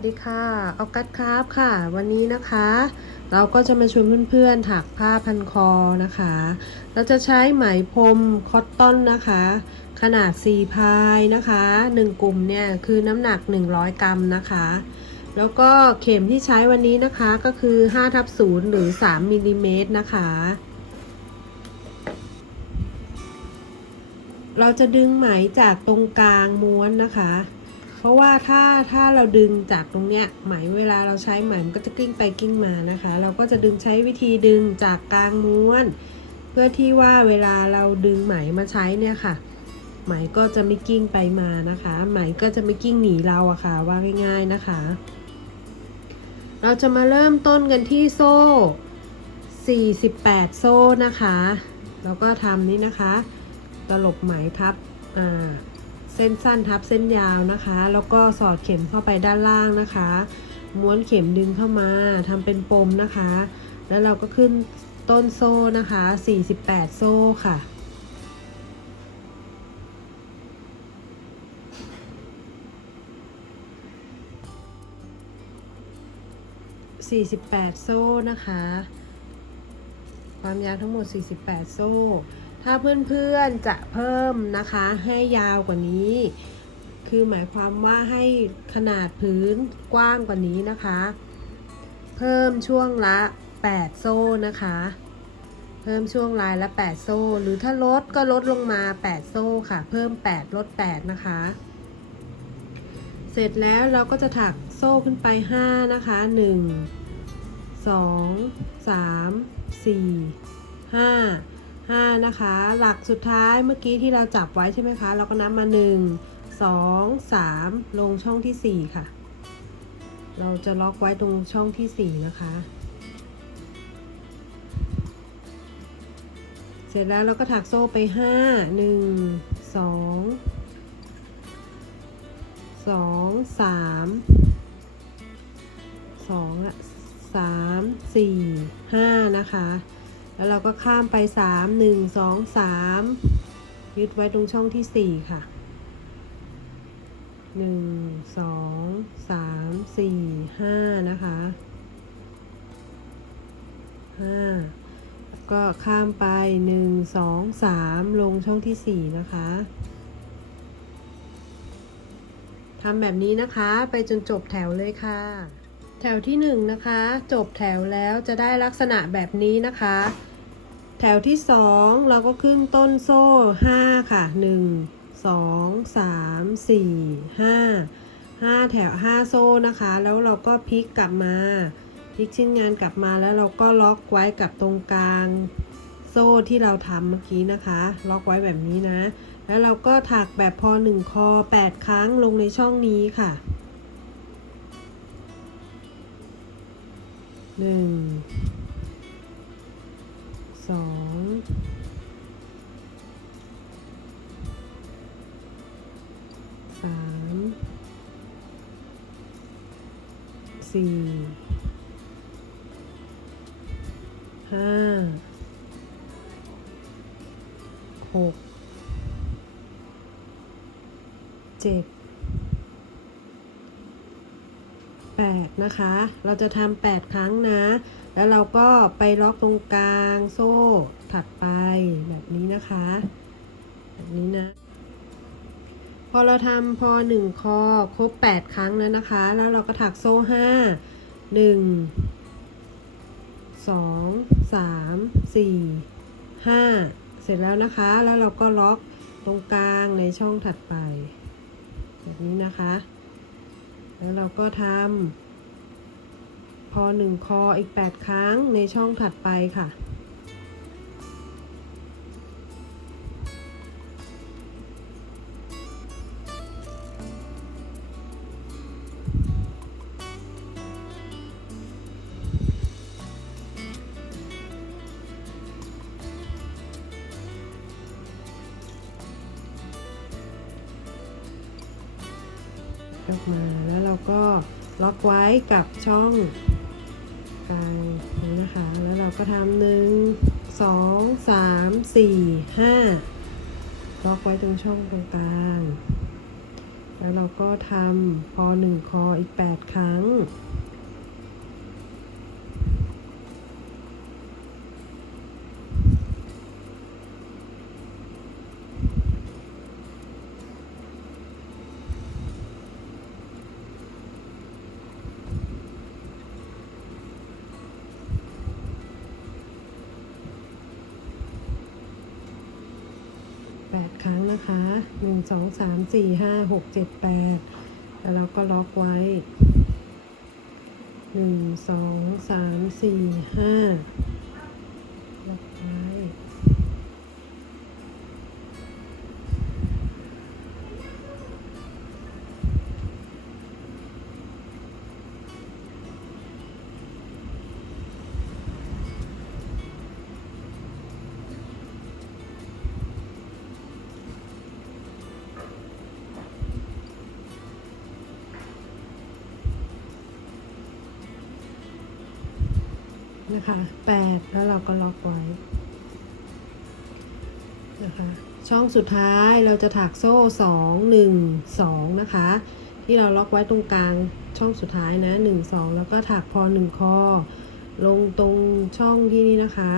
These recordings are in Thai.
วัสดีค่ะออกัสครับค่ะ วันนี้นะคะ เราก็จะมาชวนเพื่อนๆถักผ้าพันคอนะคะ เราจะใช้ไหมพรมคอตตอนนะคะ ขนาด 4 พายนะคะ 1 กลุ่มเนี่ยคือน้ำหนัก 100 กรัมนะคะ แล้วก็เข็มที่ใช้วันนี้นะคะก็คือ5ทับ0หรือ 3มิลลิเมตรนะคะเราจะดึงไหมจากตรงกลางม้วนนะคะ เพราะว่าถ้าถ้าเราดึงจากตรงเนี้ยไหมเวลาเราใช้ไหมมันก็จะกลิ้งไปกลิ้งมานะคะ เราก็จะดึงใช้วิธีดึงจากกลางม้วน เพื่อที่ว่าเวลาเราดึงไหมมาใช้เนี่ยค่ะ ไหมก็จะไม่กิ้งไปมานะคะ ไหมก็จะไม่กิ้งหนีเราอะค่ะว่าง่าย ๆนะคะ เราจะมาเริ่มต้นกันที่โซ่ 48 โซ่นะคะ แล้วก็ทำนี้นะคะ ตลบไหมทับอ่า เส้นสั้นทับเส้นยาวนะคะ แล้วก็สอดเข็มเข้าไปด้านล่างนะคะ ม้วนเข็มดึงเข้ามาทำเป็นปมนะคะ แล้วเราก็ขึ้นต้นโซ่นะคะ 48 โซ่ค่ะ48 โซ่นะคะ ความยาวทั้งหมด 48 โซ่ ถ้าเพื่อนๆจะเพิ่มนะคะให้ยาวกว่านี้ คือหมายความว่าให้ขนาดพื้นกว้างกว่านี้นะคะ เพิ่มช่วงละ 8 โซ่นะคะ เพิ่มช่วงลายละ 8 โซ่ หรือถ้าลดก็ลดลงมา 8 โซ่ค่ะ เพิ่ม 8 ลด 8 นะคะ เสร็จแล้วเราก็จะถักโซ่ขึ้นไป 5 นะคะ 1 2 3 4 5 5 นะคะ หลักสุดท้ายเมื่อกี้ที่เราจับไว้ใช่ไหมคะ เราก็นับมา 1 2 3 ลงช่องที่ 4 ค่ะ เราจะล็อกไว้ตรงช่องที่ 4 นะคะ เสร็จแล้วเราก็ถักโซ่ไป 5 1 2 2 3 2 3 4 5 นะคะ แล้วเราก็ข้ามไป 3 1 2 3 ยึดไว้ตรงช่องที่ 4 ค่ะ 1 2 3 4 5 นะคะ 5 แล้วก็ข้ามไป 1 2 3 ลงช่องที่ 4 นะคะทำแบบนี้นะคะไปจนจบแถวเลยค่ะ แถวที่1นะคะ จบแถวแล้วจะได้ลักษณะแบบนี้นะคะ แถวที่2เราก็ขึ้นต้นโซ่5ค่ะ1 2 3 4 5 5แถว5โซ่นะคะ แล้วเราก็พลิกกลับมาพลิกชิ้นงานกลับมาแล้วเราก็ล็อกไว้กับตรงกลางโซ่ที่เราทำเมื่อกี้นะคะ ล็อกไว้แบบนี้นะ แล้วเราก็ถักแบบพอหนึ่งคอ8ครั้งลงในช่องนี้ค่ะหนึ่ง สองสามสี่ห้าหกเจ็ดแปดนะคะ เราจะทำแปดครั้งนะ แล้วเราก็ไปล็อกตรงกลางโซ่ถัดไปแบบนี้นะคะ แบบนี้นะ พอเราทำพอหนึ่งคอครบแปดครั้งแล้วนะคะ แล้วเราก็ถักโซ่ห้าหนึ่งสองสามสี่ห้าเสร็จแล้วนะคะ แล้วเราก็ล็อกตรงกลางในช่องถัดไป แบบนี้นะคะ แล้วเราก็ทำ พอหนึ่งคออีก 8 ครั้งในช่องถัดไปค่ะ ออกมาแล้วเราก็ล็อกไว้กับช่องกลางนี้นะคะ แล้วเราก็ทำหนึ่งสองสามสี่ห้าล็อกไว้ตรงช่องตรงกลาง แล้วเราก็ทำพอหนึ่งคออีก 8 ครั้ง นะคะหนึ่งสองสามสี่ห้าหกเจ็ดแปดแล้วเราก็ล็อกไว้หนึ่งสองสามสี่ห้า นะคะแปดแล้วเราก็ล็อกไว้นะคะช่องสุดท้ายเราจะถักโซ่สองหนึ่งสองนะคะ ที่เราล็อกไว้ตรงกลางช่องสุดท้ายนะหนึ่งสองแล้วก็ถักพอหนึ่งคอ ลงตรงช่องที่นี่นะคะ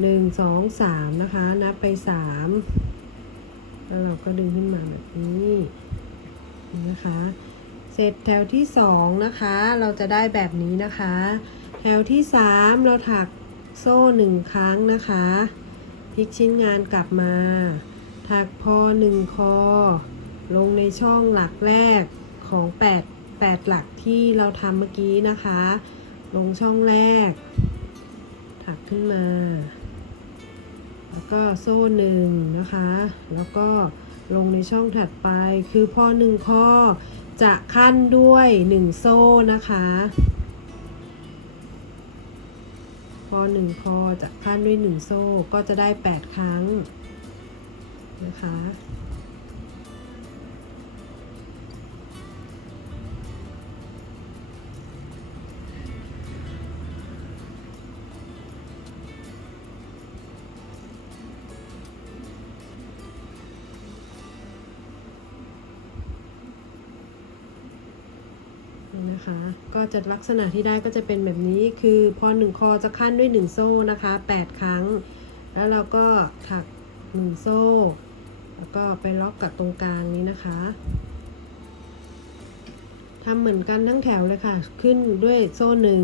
หนึ่งสองสามนะคะ นับไปสามแล้วเราก็ดึงขึ้นมาแบบนี้นะคะ เสร็จแถวที่สองนะคะ เราจะได้แบบนี้นะคะ แถวที่สามเราถักโซ่หนึ่งครั้งนะคะพลิกชิ้นงานกลับมา ถักพอหนึ่งคอ ลงในช่องหลักแรกของ 8 8 หลักที่เราทำเมื่อกี้นะคะ ลงช่องแรก ถักขึ้นมา แล้วก็โซ่หนึ่งนะคะ แล้วก็ลงในช่องถัดไปคือพอหนึ่งข้อจะขั้นด้วยหนึ่งโซ่นะคะ อหนึ่งคอจะขั้นด้วยหนึ่งโซ่ก็จะได้ 8 ครั้งนะคะ นะคะ ก็จะลักษณะที่ได้ก็จะเป็นแบบนี้คือพอหนึ่งคอจะขั้นด้วยหนึ่งโซ่นะคะ8ครั้ง แล้วเราก็ถักหนึ่งโซ่ แล้วก็ไปล็อกกับตรงกลางนี้นะคะทำเหมือนกันทั้งแถวเลยค่ะ ขึ้นด้วยโซ่หนึ่ง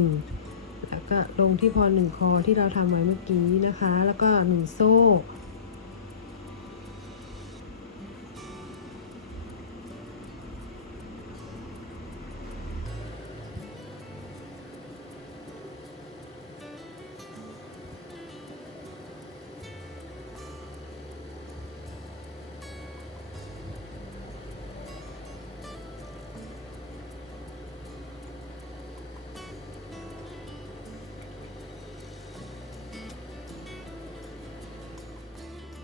แล้วก็ลงที่พอหนึ่งคอที่เราทำไว้เมื่อกี้นะคะ แล้วก็หนึ่งโซ่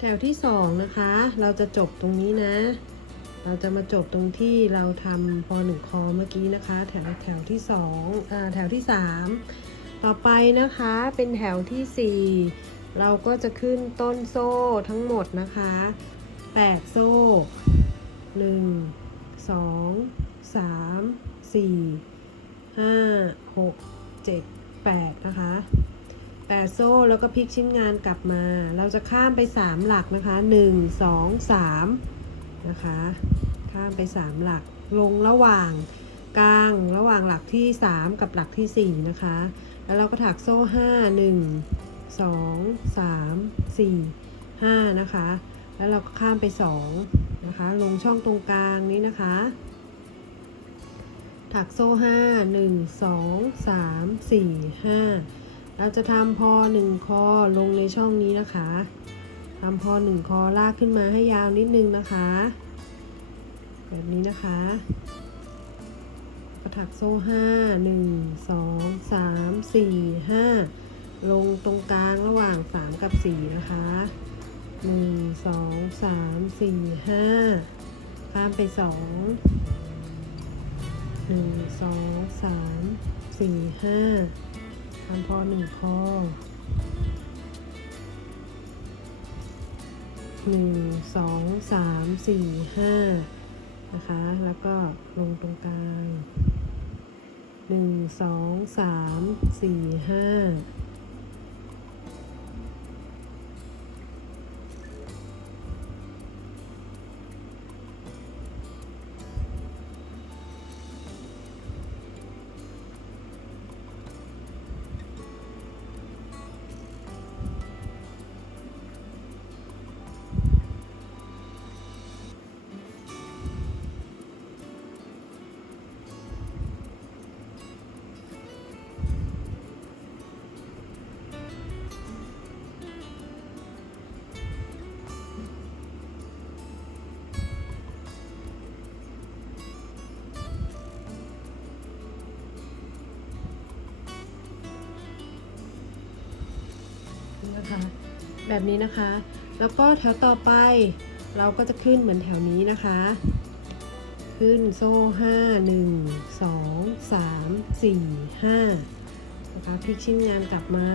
ถวที่สองนะคะ เราจะจบตรงนี้นะ เราจะมาจบตรงที่เราทำพอหนึ่งคอเมื่อกี้นะคะ แถวแถวที่สองอ่าแถวที่สามต่อไปนะคะเป็นแถวที่สี่เราก็จะขึ้นต้นโซ่ทั้งหมดนะคะแปดโซ่หนึ่งสองสามสี่ห้าหกเจ็ดแปดนะคะ แปดโซ่แล้วก็พลิกชิ้นงานกลับมา เราจะข้ามไป3หลักนะคะ1 2 3นะคะ ข้ามไป3หลักลงระหว่างกลางระหว่างหลักที่3กับหลักทีสี่4นะคะ แล้วเราก็ถักโซ่5 1 2 3 4 5นะคะ แล้วเราก็ข้ามไป2นะคะ ลงช่องตรงกลางนี้นะคะถักโซ่5 1 2 3 4 5 เราจะทำพอหนึ่งคอลงในช่องนี้นะคะทำพอหนึ่งคอลากขึ้นมาให้ยาวนิดนึงนะคะ แบบนี้นะคะก็ถักโซ่ห้าหนึ่งสองสามสี่ห้าลงตรงกลางระหว่างสามกับสี่นะคะหนึ่งสองสามสี่ห้าข้ามไปสองหนึ่งสองสามสี่ห้า ทำพอหนึ่งคอหนึ่งสองสามสี่ห้านะคะ แล้วก็ลงตรงกลางหนึ่งสองสามสี่ห้า แบบนี้นะคะ แล้วก็แถวต่อไปเราก็จะขึ้นเหมือนแถวนี้นะคะ ขึ้นโซ่ห้าหนึ่งสองสามสี่ห้านะคะพลิกชิ้นงานกลับมา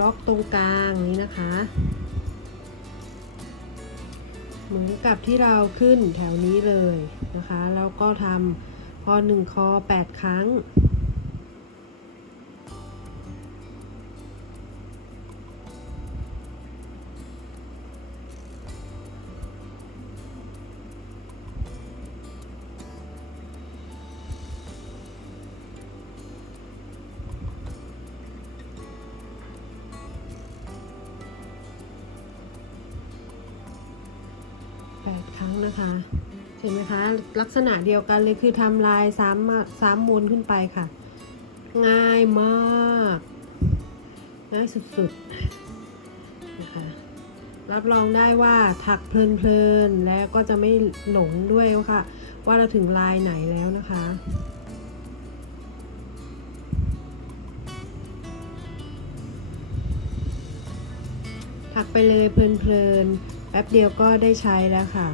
ล็อกตรงกลางนี้นะคะ เหมือนกับที่เราขึ้นแถวนี้เลยนะคะ แล้วก็ทำพอหนึ่งคอแปดครั้ง แปดครั้งนะคะ เห็นไหมคะ ลักษณะเดียวกันเลยคือทำลายซ้ำซ้ำมูลขึ้นไปค่ะ ง่ายมาก ง่ายสุดๆนะคะรับรองได้ว่าถักเพลินๆ แล้วก็จะไม่หลงด้วยค่ะ ว่าเราถึงลายไหนแล้วนะคะถักไปเลยเพลินๆ แป๊บเดียวก็ได้ใช้แล้วค่ะ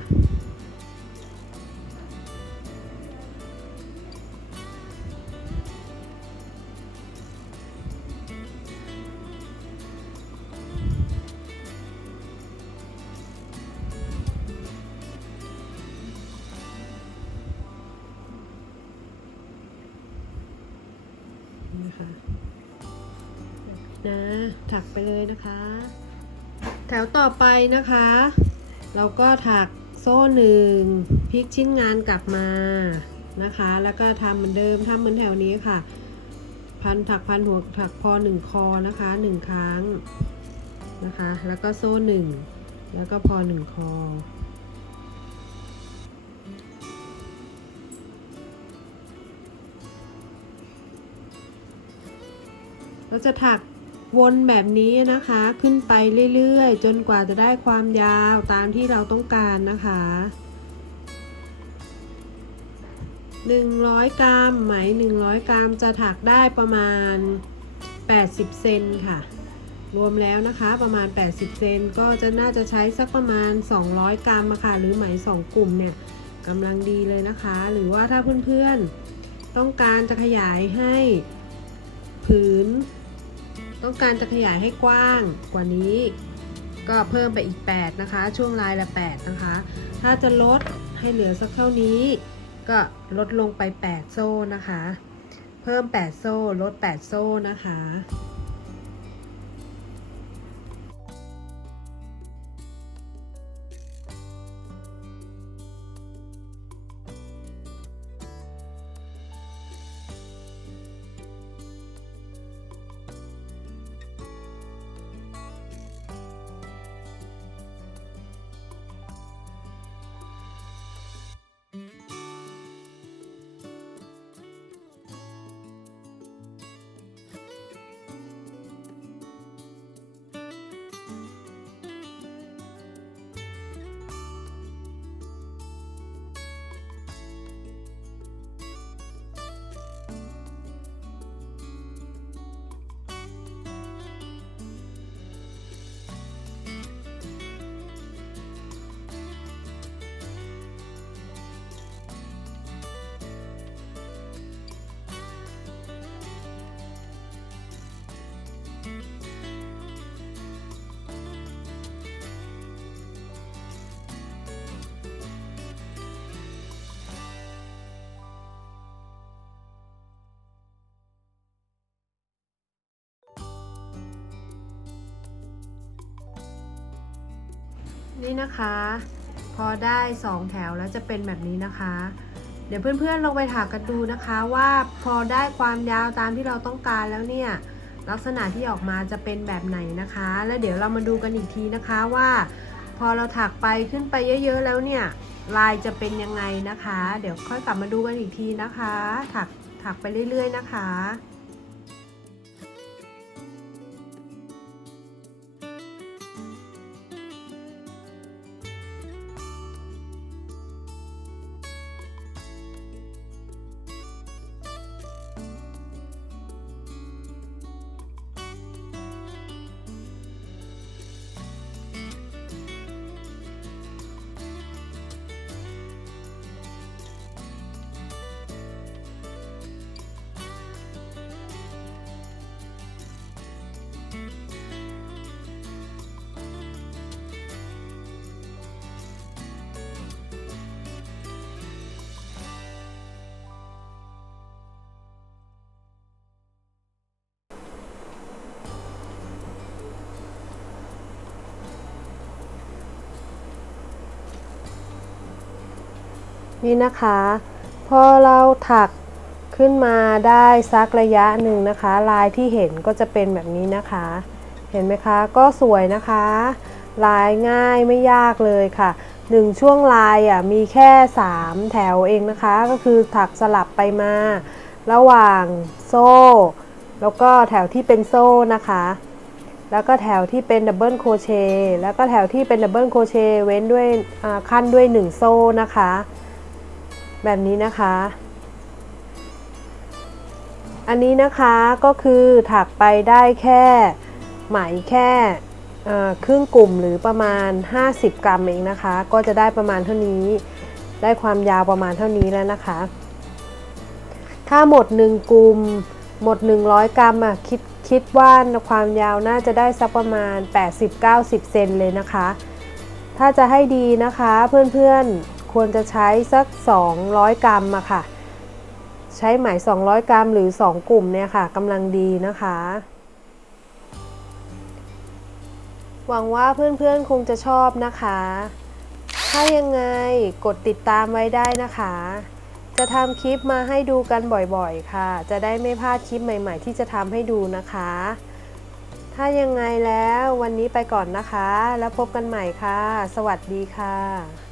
นะคะนะถักไปเลยนะคะ แถวต่อไปนะคะ เราก็ถักโซ่หนึ่งพลิกชิ้นงานกลับมานะคะ แล้วก็ทำเหมือนเดิมทำเหมือนแถวนี้ค่ะ พันถักพันหัวถักพอหนึ่งคอนะคะหนึ่งครั้งนะคะ แล้วก็โซ่หนึ่งแล้วก็พอหนึ่งคอเราจะถัก วนแบบนี้นะคะขึ้นไปเรื่อยๆ จนกว่าจะได้ความยาวตามที่เราต้องการนะคะ100 กรัมไหม 100 กรัมจะถักได้ประมาณ 80 เซนค่ะ รวมแล้วนะคะประมาณ 80 เซนก็จะน่าจะใช้สักประมาณ 200 กรัมค่ะ หรือไหม 2 กลุ่มเนี่ยกำลังดีเลยนะคะ หรือว่าถ้าเพื่อนๆ ต้องการจะขยายให้ผืน ต้องการจะขยายให้กว้างกว่านี้ ก็เพิ่มไปอีก 8 นะคะ ช่วงลายละ 8 นะคะ ถ้าจะลดให้เหลือสักเท่านี้ ก็ลดลงไป 8 โซ่นะคะ เพิ่ม 8 โซ่ ลด 8 โซ่นะคะ นี่นะคะ พอได้ 2 แถวแล้วจะเป็นแบบนี้นะคะ เดี๋ยวเพื่อนๆลองไปถักกันดูนะคะว่าพอได้ความยาวตามที่เราต้องการแล้วเนี่ยลักษณะที่ออกมาจะเป็นแบบไหนนะคะ แล้วเดี๋ยวเรามาดูกันอีกทีนะคะว่า พอเราถักไปขึ้นไปเยอะๆแล้วเนี่ยลายจะเป็นยังไงนะคะ เดี๋ยวค่อยกลับมาดูกันอีกทีนะคะ ถักถักไปเรื่อยๆนะคะ นี่นะคะ พอเราถักขึ้นมาได้สักระยะหนึ่งนะคะ ลายที่เห็นก็จะเป็นแบบนี้นะคะ เห็นไหมคะ ก็สวยนะคะ ลายง่ายไม่ยากเลยค่ะหนึ่งช่วงลายอะมีแค่ 3 แถวเองนะคะ ก็คือถักสลับไปมา ระหว่างโซ่ แล้วก็แถวที่เป็นโซ่นะคะ แล้วก็แถวที่เป็นดับเบิลโคเชแล้วก็แถวที่เป็นดับเบิลโคเชเว้นด้วยขั้นด้วย 1 โซ่นะคะ แบบนี้นะคะ อันนี้นะคะก็คือถักไปได้แค่ไหมแค่ครึ่งกลุ่มหรือประมาณ 50 กรัมเองนะคะ ก็จะได้ประมาณเท่านี้ ได้ความยาวประมาณเท่านี้แล้วนะคะ ถ้าหมด 1 กลุ่มหมด 100 กรัมอะคิดคิดว่าความยาวน่าจะได้สักประมาณ 80-90 เซนเลยนะคะ ถ้าจะให้ดีนะคะเพื่อนๆ ควรจะใช้สัก 200 กรัมอะค่ะ ใช้ไหม 200 กรัมหรือ 2 กลุ่มเนี่ยค่ะกำลังดีนะคะ หวังว่าเพื่อนๆคงจะชอบนะคะ ถ้ายังไงกดติดตามไว้ได้นะคะ จะทำคลิปมาให้ดูกันบ่อยๆค่ะ จะได้ไม่พลาดคลิปใหม่ ๆ ที่จะทำให้ดูนะคะถ้ายังไงแล้ววันนี้ไปก่อนนะคะ แล้วพบกันใหม่ค่ะ สวัสดีค่ะ